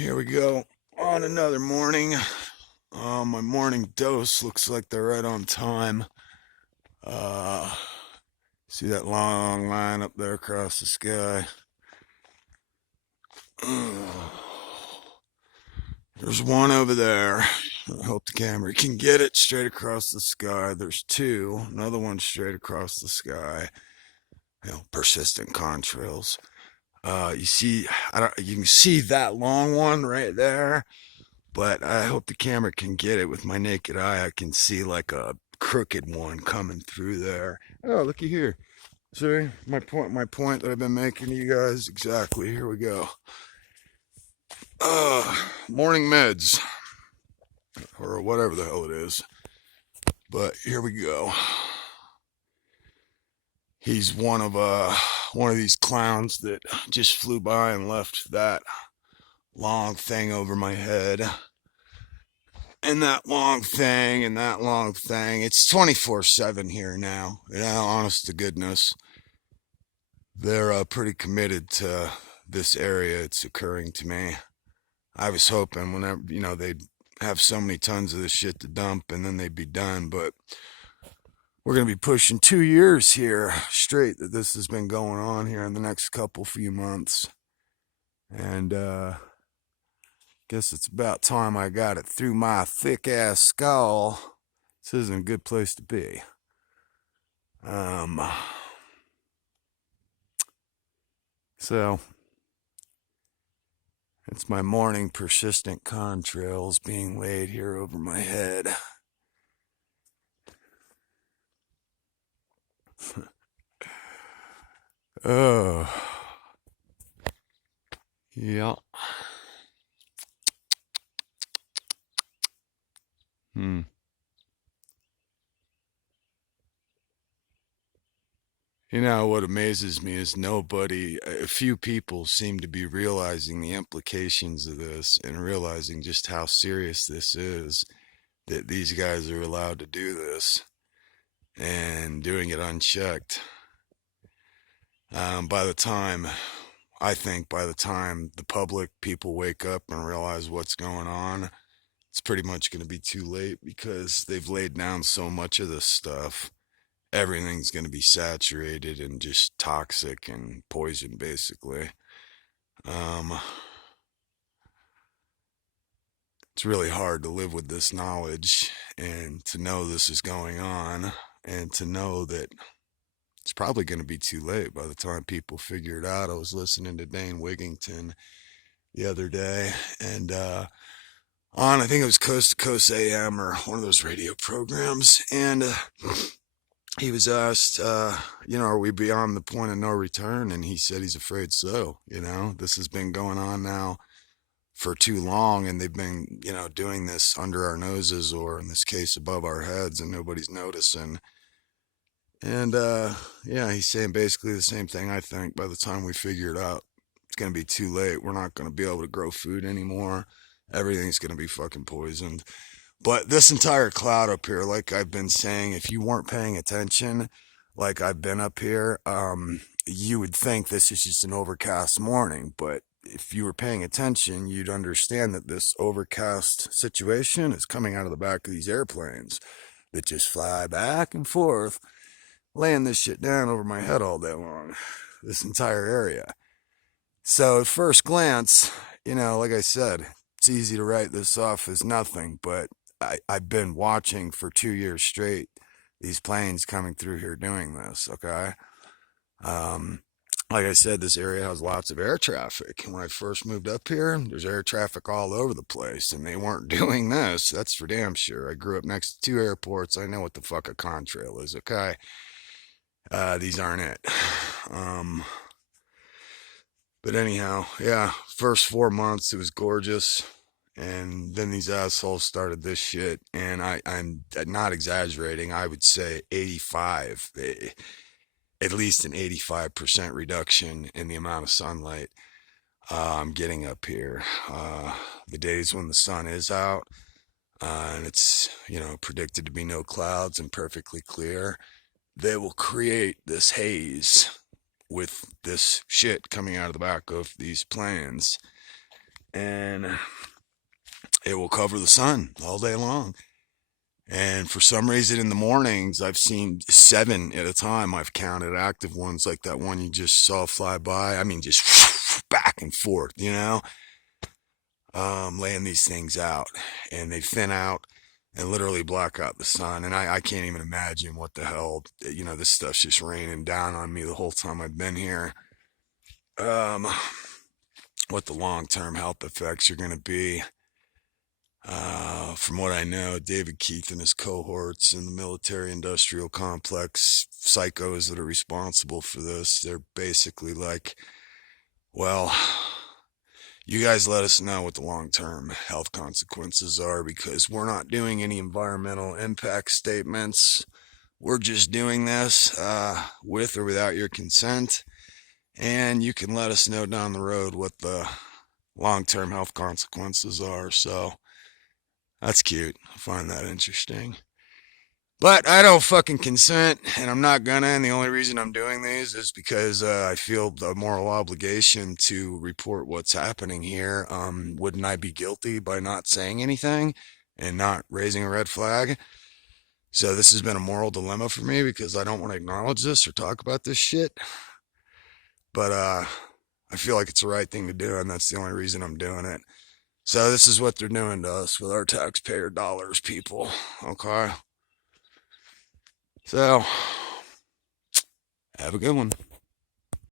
Here we go on another morning. My morning dose looks like they're right on time. Uh, See that long line up there across the sky? There's one over there. I hope the camera can get it straight across the sky. There's two. Another one straight across the sky. Persistent contrails. You see, you can see that long one right there. But I hope the camera can get it. With my naked eye, I can see like a crooked one coming through there. Oh, looky here. See my point that I've been making to you guys. Exactly. Here we go. Morning meds, or whatever the hell it is. But here we go. He's one of these clowns that just flew by and left that long thing over my head. And that long thing, and that long thing. It's 24/7 here now. Honest to goodness. They're pretty committed to this area. It's occurring to me. I was hoping whenever, they'd have so many tons of this shit to dump and then they'd be done. But we're going to be pushing 2 years here straight that this has been going on here in the next few months. And, guess it's about time I got it through my thick ass skull. This isn't a good place to be. So it's my morning persistent contrails being laid here over my head. Oh, yeah. What amazes me is a few people seem to be realizing the implications of this and realizing just how serious this is, that these guys are allowed to do this and doing it unchecked. I think by the time the public people wake up and realize what's going on, it's pretty much going to be too late because they've laid down so much of this stuff. Everything's going to be saturated and just toxic and poison, basically. It's really hard to live with this knowledge and to know this is going on and to know that it's probably going to be too late by the time people figure it out. I was listening to Dane Wigington the other day and I think it was Coast to Coast AM or one of those radio programs, and he was asked, are we beyond the point of no return? And he said he's afraid so. This has been going on now for too long, and they've been, doing this under our noses, or in this case, above our heads, and nobody's noticing. And, he's saying basically the same thing. I think by the time we figure it out, it's going to be too late. We're not going to be able to grow food anymore. Everything's going to be fucking poisoned. But this entire cloud up here, like I've been saying, if you weren't paying attention, like I've been up here, you would think this is just an overcast morning. But if you were paying attention, you'd understand that this overcast situation is coming out of the back of these airplanes that just fly back and forth, laying this shit down over my head all day long, this entire area. So at first glance, like I said, it's easy to write this off as nothing, but I've been watching for 2 years straight these planes coming through here doing this, okay? Like I said, this area has lots of air traffic. When I first moved up here, there's air traffic all over the place, and they weren't doing this. That's for damn sure. I grew up next to 2 airports. I know what the fuck a contrail is, okay? These aren't it. But anyhow, yeah, first 4 months, it was gorgeous. And then these assholes started this shit, and I'm not exaggerating. I would say 85, at least an 85% reduction in the amount of sunlight I'm getting up here. The days when the sun is out, and it's, predicted to be no clouds and perfectly clear, they will create this haze with this shit coming out of the back of these planes. and it will cover the sun all day long. And for some reason in the mornings, I've seen 7 at a time. I've counted active ones like that one you just saw fly by. I mean, just back and forth, laying these things out. And they thin out and literally block out the sun. And I can't even imagine what the hell, this stuff's just raining down on me the whole time I've been here. Um, what the long-term health effects are going to be. From what I know, David Keith and his cohorts in the military-industrial complex, psychos that are responsible for this, they're basically like, well, you guys let us know what the long-term health consequences are because we're not doing any environmental impact statements. We're just doing this with or without your consent, and you can let us know down the road what the long-term health consequences are. So that's cute. I find that interesting. But I don't fucking consent, and I'm not gonna. And the only reason I'm doing these is because I feel the moral obligation to report what's happening here. Wouldn't I be guilty by not saying anything and not raising a red flag? So this has been a moral dilemma for me because I don't want to acknowledge this or talk about this shit. But I feel like it's the right thing to do, and that's the only reason I'm doing it. So this is what they're doing to us with our taxpayer dollars, people. Okay. So, have a good one.